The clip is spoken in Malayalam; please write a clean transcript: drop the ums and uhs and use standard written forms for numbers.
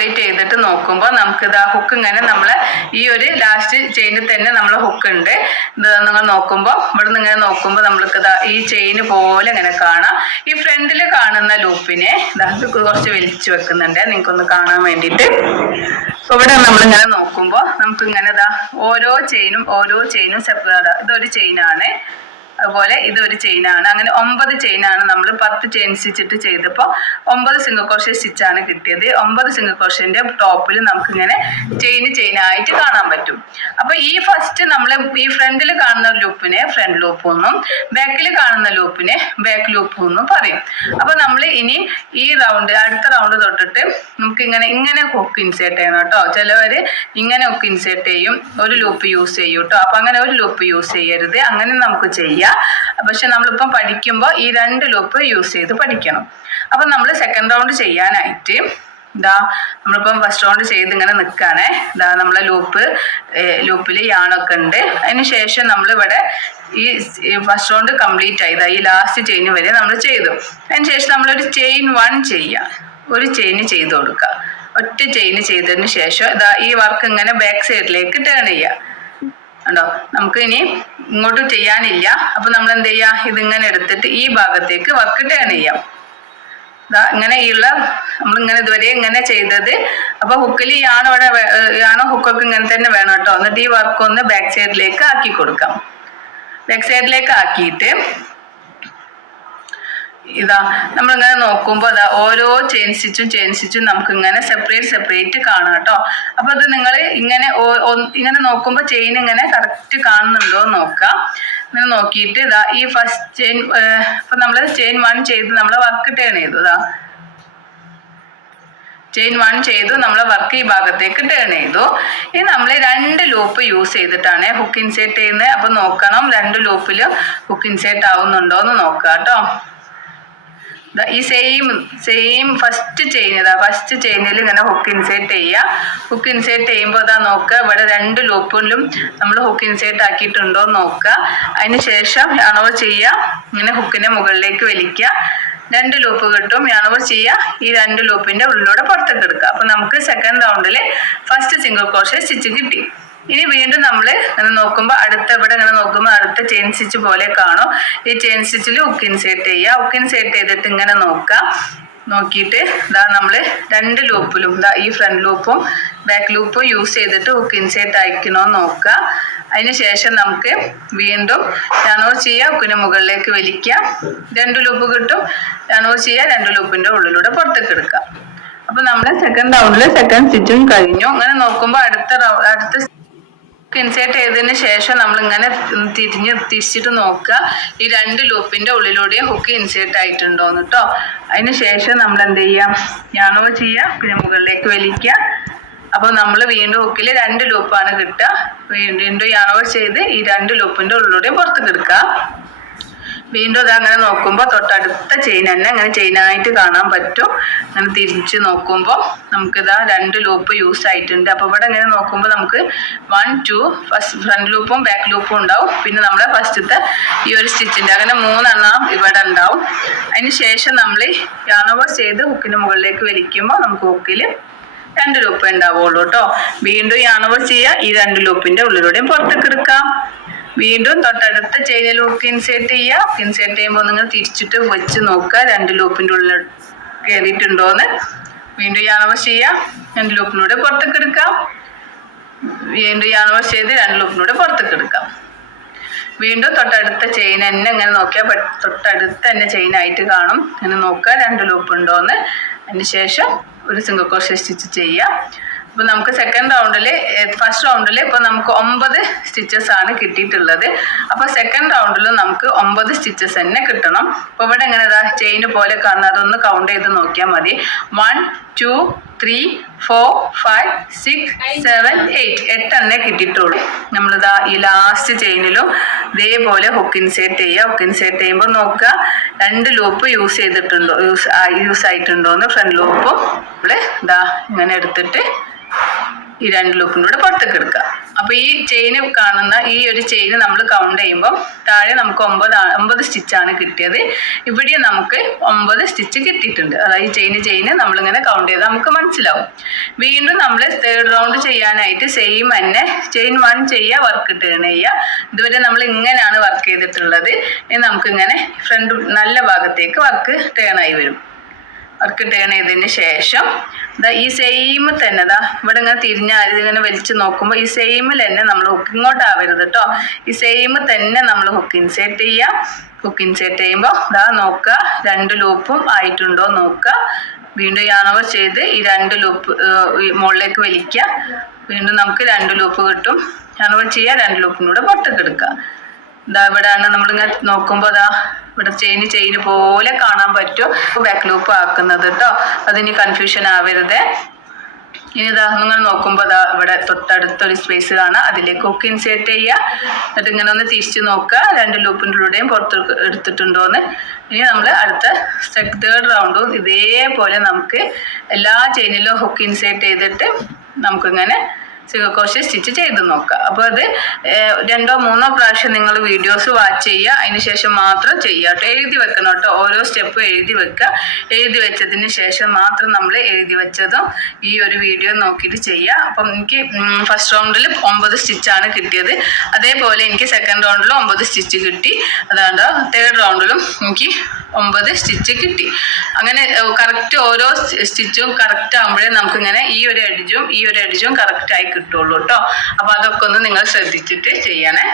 കംപ്ലീറ്റ് ചെയ്തിട്ട് നോക്കുമ്പോൾ നമുക്ക് ഇതാ ഹുക്ക് ഇങ്ങനെ നമ്മളെ ഈ ഒരു ലാസ്റ്റ് ചെയിനിൽ തന്നെ നമ്മളെ ഹുക്ക് ഉണ്ട്. ഇത് നിങ്ങൾ നോക്കുമ്പോൾ ഇവിടുന്ന് ഇങ്ങനെ നോക്കുമ്പോൾ നമ്മൾക്ക് ഇതാ ഈ ചെയിന് പോലെ ഇങ്ങനെ കാണാം. ഈ ഫ്രണ്ടിൽ കാണുന്ന ലൂപ്പിനെ ഇത് കുറച്ച് വലിച്ചു വെക്കുന്നുണ്ട് നിങ്ങൾക്കൊന്ന് കാണാൻ വേണ്ടിയിട്ട്. ഇവിടെ നമ്മളിങ്ങനെ നോക്കുമ്പോൾ നമുക്ക് ഇങ്ങനെ ഇതാ ഓരോ ചെയിനും സെപ്പറേറ്റ്. ഇതൊരു ചെയിനാണ്, അതുപോലെ ഇതൊരു ചെയിനാണ്. അങ്ങനെ 9 ചെയിനാണ്. നമ്മൾ 10 ചെയിൻ സ്റ്റിച്ചിട്ട് ചെയ്തപ്പോൾ 9 സിംഗിൾ ക്രോഷേ സ്റ്റിച്ചാണ് കിട്ടിയത്. 9 സിംഗിൾ ക്രോഷേന്റെ ടോപ്പിൽ നമുക്കിങ്ങനെ ചെയിനായിട്ട് കാണാൻ പറ്റും. അപ്പൊ ഈ ഫസ്റ്റ് നമ്മൾ ഈ ഫ്രണ്ടിൽ കാണുന്ന ലൂപ്പിനെ ഫ്രണ്ട് ലൂപ്പ് എന്നും ബാക്കിൽ കാണുന്ന ലൂപ്പിനെ ബാക്ക് ലൂപ്പ് എന്നും പറയും. അപ്പൊ നമ്മൾ ഇനി ഈ അടുത്ത റൗണ്ട് തൊട്ടിട്ട് നമുക്ക് ഇങ്ങനെ ഹുക്ക് ഇൻസേർട്ട് ചെയ്യണം കേട്ടോ. ചിലവര് ഇങ്ങനെ ഹുക്ക് ഇൻസേർട്ട് ചെയ്യും, ഒരു ലൂപ്പ് യൂസ് ചെയ്യും കേട്ടോ. അപ്പൊ അങ്ങനെ ഒരു ലൂപ്പ് യൂസ് ചെയ്യരുത്, അങ്ങനെ നമുക്ക് ചെയ്യാം. പക്ഷെ നമ്മളിപ്പം പഠിക്കുമ്പോൾ ഈ 2 ലൂപ്പ് യൂസ് ചെയ്ത് പഠിക്കണം. അപ്പൊ നമ്മൾ സെക്കൻഡ് റൗണ്ട് ചെയ്യാനായിട്ട് ഇതാ നമ്മളിപ്പം ഫസ്റ്റ് റൗണ്ട് ചെയ്ത് ഇങ്ങനെ നിൽക്കുകയാണേ. ഇതാ നമ്മളെ ലൂപ്പിൽ യാണൊക്കെ ഉണ്ട്. അതിന് ശേഷം നമ്മളിവിടെ ഈ ഫസ്റ്റ് റൗണ്ട് കംപ്ലീറ്റ് ആയി ഈ ലാസ്റ്റ് ചെയിൻ വരെ നമ്മൾ ചെയ്തു. അതിന് ശേഷം നമ്മളൊരു ചെയിൻ 1 ചെയ്യുക, ഒരു ചെയിൻ ചെയ്ത് കൊടുക്കുക. ഒറ്റ ചെയിൻ ചെയ്തതിന് ശേഷം ഇതാ ഈ വർക്ക് ഇങ്ങനെ ബാക്ക് സൈഡിലേക്ക് ടേൺ ചെയ്യുക. ഉണ്ടോ, നമുക്ക് ഇനി ഇങ്ങോട്ട് ചെയ്യാനില്ല. അപ്പൊ നമ്മൾ എന്ത് ചെയ്യാം, ഇതിങ്ങനെ എടുത്തിട്ട് ഈ ഭാഗത്തേക്ക് വർക്ക് ടേൺ ചെയ്യാം. ഇങ്ങനെയുള്ള നമ്മളിങ്ങനെ ഇതുവരെ ഇങ്ങനെ ചെയ്തത്. അപ്പൊ ഹുക്കിൽ യാണോ ഹുക്കൊക്കെ ഇങ്ങനെ തന്നെ വേണം കേട്ടോ. എന്നിട്ട് ഈ വർക്ക് ഒന്ന് ബാക്ക് സൈഡിലേക്ക് ആക്കി കൊടുക്കാം. ബാക്ക് സൈഡിലേക്ക് ആക്കിയിട്ട് ഇതാ നമ്മളിങ്ങനെ നോക്കുമ്പോൾ ഓരോ ചെയിൻ സ്റ്റിച്ചും നമുക്ക് ഇങ്ങനെ സെപ്പറേറ്റ് കാണാം കേട്ടോ. അപ്പൊ അത് നിങ്ങൾ ഇങ്ങനെ നോക്കുമ്പോൾ ചെയിൻ ഇങ്ങനെ കറക്റ്റ് കാണുന്നുണ്ടോ എന്ന് നോക്കാം. ഇങ്ങനെ നോക്കിയിട്ട് ഇതാ ഈ ഫസ്റ്റ് ചെയിൻ ഇപ്പൊ നമ്മൾ ചെയിൻ 1 ചെയ്ത് നമ്മളെ വർക്ക് ടേൺ ചെയ്തു. ചെയിൻ 1 ചെയ്തു, നമ്മളെ വർക്ക് ഈ ഭാഗത്തേക്ക് ടേൺ ചെയ്തു. ഇനി നമ്മൾ 2 ലൂപ്പ് യൂസ് ചെയ്തിട്ടാണ് ഹുക്ക് ഇൻസേർട്ട് ചെയ്യുന്നത്. അപ്പൊ നോക്കണം 2 ലൂപ്പിലും ഹുക്ക് ഇൻസേർട്ട് ആവുന്നുണ്ടോ എന്ന് നോക്കാം കേട്ടോ. ഈ സെയിം ഫസ്റ്റ് ചെയിനിൽ ഇങ്ങനെ ഹുക്ക് ഇൻസേർട്ട് ചെയ്യുക. ഹുക്ക് ഇൻസേർട്ട് ചെയ്യുമ്പോൾ നോക്കുക, ഇവിടെ 2 ലൂപ്പിലും നമ്മൾ ഹുക്ക് ഇൻസേർട്ട് ആക്കിയിട്ടുണ്ടോ എന്ന് നോക്കുക. അതിന് ശേഷം യാണോവർ ചെയ്യുക, ഇങ്ങനെ ഹുക്കിനെ മുകളിലേക്ക് വലിക്കുക. 2 ലൂപ്പ് കിട്ടും. യാണോവർ ചെയ്യുക, ഈ 2 ലൂപ്പിന്റെ ഉള്ളിലൂടെ പുറത്തേക്ക് എടുക്കുക. അപ്പൊ നമുക്ക് സെക്കൻഡ് റൗണ്ടിൽ ഫസ്റ്റ് സിംഗിൾ ക്രോഷേ സ്റ്റിച്ച് കിട്ടി. ഇനി വീണ്ടും നമ്മൾ ഇങ്ങനെ നോക്കുമ്പോൾ ഇവിടെ ഇങ്ങനെ നോക്കുമ്പോൾ അടുത്ത ചെയിൻ സ്റ്റിച്ച് പോലെ കാണും. ഈ ചെയിൻ സ്റ്റിച്ചിൽ ഹുക്ക് ഇൻസേർട്ട് ചെയ്യുക. ഹുക്ക് ഇൻസേർട്ട് ചെയ്തിട്ട് ഇങ്ങനെ നോക്കിയിട്ട് നമ്മൾ 2 ലൂപ്പിലും ഈ ഫ്രണ്ട് ലൂപ്പും ബാക്ക് ലൂപ്പും യൂസ് ചെയ്തിട്ട് ഹുക്ക് ഇൻസേർട്ട് അയക്കണമെന്ന് നോക്കുക. അതിന് ശേഷം നമുക്ക് വീണ്ടും യാണോവർ ചെയ്യുക, ഹുക്കിനെ മുകളിലേക്ക് വലിക്കുക. 2 ലൂപ്പ് കിട്ടും. യാണോവർ ചെയ്യുക, 2 ലൂപ്പിന്റെ ഉള്ളിലൂടെ പുറത്തേക്ക് എടുക്കുക. അപ്പൊ നമ്മുടെ സെക്കൻഡ് റൗണ്ടിൽ സെക്കൻഡ് സ്റ്റിച്ചും കഴിഞ്ഞു. അങ്ങനെ നോക്കുമ്പോൾ അടുത്ത ഇൻസേർട്ട് ചെയ്തതിന് ശേഷം നമ്മൾ ഇങ്ങനെ തിരിച്ചിട്ട് നോക്കുക, ഈ 2 ലൂപ്പിന്റെ ഉള്ളിലൂടെ ഹുക്ക് ഇൻസേർട്ട് ആയിട്ടുണ്ടോന്ന് കേട്ടോ. അതിന് ശേഷം നമ്മൾ എന്ത് ചെയ്യാം, യാണോവർ ചെയ്യുക, പിന്നെ മുകളിലേക്ക് വലിക്കുക. അപ്പൊ നമ്മൾ വീണ്ടും ഹുക്കിൽ 2 ലൂപ്പാണ് കിട്ടുക. വീണ്ടും യാണോവർ ചെയ്ത് ഈ 2 ലൂപ്പിന്റെ ഉള്ളിലൂടെ പുറത്തേക്ക് എടുക്കുക. വീണ്ടും അങ്ങനെ നോക്കുമ്പോൾ തൊട്ടടുത്ത ചെയിൻ തന്നെ അങ്ങനെ ചെയിനായിട്ട് കാണാൻ പറ്റും. അങ്ങനെ തിരിച്ച് നോക്കുമ്പോൾ നമുക്കിതാ 2 ലൂപ്പ് യൂസ് ആയിട്ടുണ്ട്. അപ്പൊ ഇവിടെ ഇങ്ങനെ നോക്കുമ്പോൾ നമുക്ക് 1 2 ഫസ്റ്റ് ഫ്രണ്ട് ലൂപ്പും ബാക്ക് ലൂപ്പും ഉണ്ടാവും. പിന്നെ നമ്മുടെ ഫസ്റ്റത്തെ ഈ ഒരു സ്റ്റിച്ചിന്റെ അങ്ങനെ 3 എണ്ണം ഇവിടെ ഉണ്ടാവും. അതിന് ശേഷം നമ്മൾ യാണോവർ ചെയ്ത് ഹുക്കിന് മുകളിലേക്ക് വലിക്കുമ്പോൾ നമുക്ക് ഹുക്കിൽ 2 ലൂപ്പ് ഉണ്ടാവുള്ളൂ കേട്ടോ. വീണ്ടും യാണോവർ ചെയ്യുക, ഈ 2 ലൂപ്പിന്റെ ഉള്ളിലൂടെയും പുറത്തേക്ക് എടുക്കാം. വീണ്ടും തൊട്ടടുത്ത ചെയിനിൽ ഹുക്ക് ഇൻസേർട്ട് ചെയ്യുക. ഹുക്ക് ഇൻസേർട്ട് ചെയ്യുമ്പോൾ നിങ്ങൾ തിരിച്ചിട്ട് വെച്ച് നോക്കുക 2 ലൂപ്പിന്റെ ഉള്ളിൽ കയറിയിട്ടുണ്ടോന്ന്. വീണ്ടും യാണോവർ ചെയ്യുക, 2 ലൂപ്പിലൂടെ പുറത്തേക്ക് എടുക്കാം. വീണ്ടും യാണോവർ ചെയ്ത് 2 ലൂപ്പിലൂടെ പുറത്തേക്ക് എടുക്കാം. വീണ്ടും തൊട്ടടുത്ത ചെയിൻ തന്നെ ഇങ്ങനെ നോക്കിയാൽ തൊട്ടടുത്ത് തന്നെ ചെയിനായിട്ട് കാണും. ഇങ്ങനെ നോക്കുക 2 ലൂപ്പ് ഉണ്ടോന്ന്. അതിന് ശേഷം ഒരു സിംഗിൾ ക്രോഷേ സ്റ്റിച്ച് ചെയ്യുക. അപ്പൊ നമുക്ക് സെക്കൻഡ് റൗണ്ടിൽ ഫസ്റ്റ് റൗണ്ടിൽ ഇപ്പൊ നമുക്ക് 9 സ്റ്റിച്ചസ് ആണ് കിട്ടിയിട്ടുള്ളത്. അപ്പൊ സെക്കൻഡ് റൗണ്ടിലും നമുക്ക് 9 സ്റ്റിച്ചസ് തന്നെ കിട്ടണം. അപ്പൊ ഇവിടെ എങ്ങനെ ചെയിൻ പോലെ കാണുന്നത് അതൊന്ന് കൗണ്ട് ചെയ്ത് നോക്കിയാൽ മതി. 1 2 3 4 5 6 7 8 എണ്ണേ കിട്ടിയിട്ടുള്ളൂ. നമ്മളിതാ ഈ ലാസ്റ്റ് ചെയിനിലും ഇതേപോലെ ഹുക്ക് ഇൻസേർട്ട് ചെയ്യുക. ഹുക്ക് ഇൻസേർട്ട് ചെയ്യുമ്പോൾ നോക്കുക 2 ലൂപ്പ് യൂസ് ആയിട്ടുണ്ടോ എന്ന് ഫ്രണ്ട് ലൂപ്പും നമ്മൾ ഇതാ ഇങ്ങനെ എടുത്തിട്ട് ഈ 2 ലൂപ്പിൻ്റെ കൂടെ പുറത്തേക്ക് എടുക്കുക. അപ്പോൾ ഈ ചെയിന് കാണുന്ന ഈ ഒരു ചെയിന് നമ്മൾ കൗണ്ട് ചെയ്യുമ്പോൾ താഴെ നമുക്ക് 9 സ്റ്റിച്ചാണ് കിട്ടിയത്. ഇവിടെ നമുക്ക് 9 സ്റ്റിച്ച് കിട്ടിയിട്ടുണ്ട്. അതായത് ഈ ചെയിന് നമ്മളിങ്ങനെ കൗണ്ട് ചെയ്താൽ നമുക്ക് മനസ്സിലാവും. വീണ്ടും നമ്മൾ 3rd റൗണ്ട് ചെയ്യാനായിട്ട് സെയിം തന്നെ ചെയിൻ 1 ചെയ്യുക, വർക്ക് ടേൺ ചെയ്യുക. ഇതുവരെ നമ്മൾ ഇങ്ങനെയാണ് വർക്ക് ചെയ്തിട്ടുള്ളത്. ഇനി നമുക്കിങ്ങനെ ഫ്രണ്ട് നല്ല ഭാഗത്തേക്ക് വർക്ക് ടേൺ ആയി വരും. വർക്ക് ടേൺ ചെയ്തതിന് ശേഷം ഈ സെയിം തന്നെ ഇവിടെ ഇങ്ങനെ തിരിഞ്ഞാൽ ഇതിങ്ങനെ വലിച്ച് നോക്കുമ്പോൾ ഈ സെയിമിൽ തന്നെ നമ്മൾ ഇങ്ങോട്ടാവരുത് കേട്ടോ. ഈ സെയിം തന്നെ നമ്മൾ ഹുക്ക് ഇൻസേർട്ട് ചെയ്യുക. ഹുക്ക് ഇൻസേർട്ട് ചെയ്യുമ്പോൾ നോക്കുക 2 ലൂപ്പും ആയിട്ടുണ്ടോ നോക്കുക. വീണ്ടും യാണോവർ ചെയ്ത് ഈ 2 ലൂപ്പ് മുകളിലേക്ക് വലിക്കുക. വീണ്ടും നമുക്ക് 2 ലൂപ്പ് കിട്ടും. യാണോവർ ചെയ്യുക, 2 ലൂപ്പിനൂടെ പുറത്തേക്ക് എടുക്കുക. ഇവിടെയാണ് നമ്മളിങ്ങനെ നോക്കുമ്പോൾ ഇവിടെ ചെയിന് പോലെ കാണാൻ പറ്റും. ബാക്ക് ലൂപ്പ് ആക്കുന്നത് കേട്ടോ. അതിന് കൺഫ്യൂഷൻ ആവരുത്. ഇനി നിങ്ങൾ നോക്കുമ്പോൾ ഇവിടെ തൊട്ടടുത്തൊരു സ്പേസ് കാണാം. അതിലേക്ക് ഹുക്ക് ഇൻസേർട്ട് ചെയ്യുക. എന്നിട്ട് ഇങ്ങനെ ഒന്ന് തിരിച്ച് നോക്കുക 2 ലൂപ്പിൻ്റെ കൂടെയും പുറത്ത് എടുത്തിട്ടുണ്ടോയെന്ന്. ഇനി നമ്മൾ അടുത്ത 3rd റൗണ്ടും ഇതേപോലെ നമുക്ക് എല്ലാ ചെയിനിലും ഹുക്ക് ഇൻസേർട്ട് ചെയ്തിട്ട് നമുക്കിങ്ങനെ സിംഗിൾ ക്രോഷ്യ സ്റ്റിച്ച് ചെയ്ത് നോക്കുക. അപ്പോൾ അത് 2 or 3 പ്രാവശ്യം നിങ്ങൾ വീഡിയോസ് വാച്ച് ചെയ്യുക. അതിന് ശേഷം മാത്രം ചെയ്യുക കേട്ടോ. എഴുതി വെക്കണം കേട്ടോ. ഓരോ സ്റ്റെപ്പും എഴുതി വെക്കുക. എഴുതി വെച്ചതിന് ശേഷം മാത്രം നമ്മൾ എഴുതി വെച്ചതും ഈ ഒരു വീഡിയോ നോക്കിയിട്ട് ചെയ്യുക. അപ്പം എനിക്ക് ഫസ്റ്റ് റൗണ്ടിൽ 9 സ്റ്റിച്ചാണ് കിട്ടിയത്. അതേപോലെ എനിക്ക് 2nd റൗണ്ടിലും 9 സ്റ്റിച്ച് കിട്ടി. അതാണ്ട് 3rd റൗണ്ടിലും എനിക്ക് 9 സ്റ്റിച്ച് കിട്ടി. അങ്ങനെ കറക്റ്റ് ഓരോ സ്റ്റിച്ചും കറക്റ്റ് ആകുമ്പോഴേ നമുക്കിങ്ങനെ ഈ ഒരു എഡ്ജും കറക്റ്റായി കിട്ടുള്ളൂ കേട്ടോ. അപ്പോൾ അതൊക്കെ ഒന്ന് നിങ്ങൾ ശ്രദ്ധിച്ചിട്ട് ചെയ്യണേ.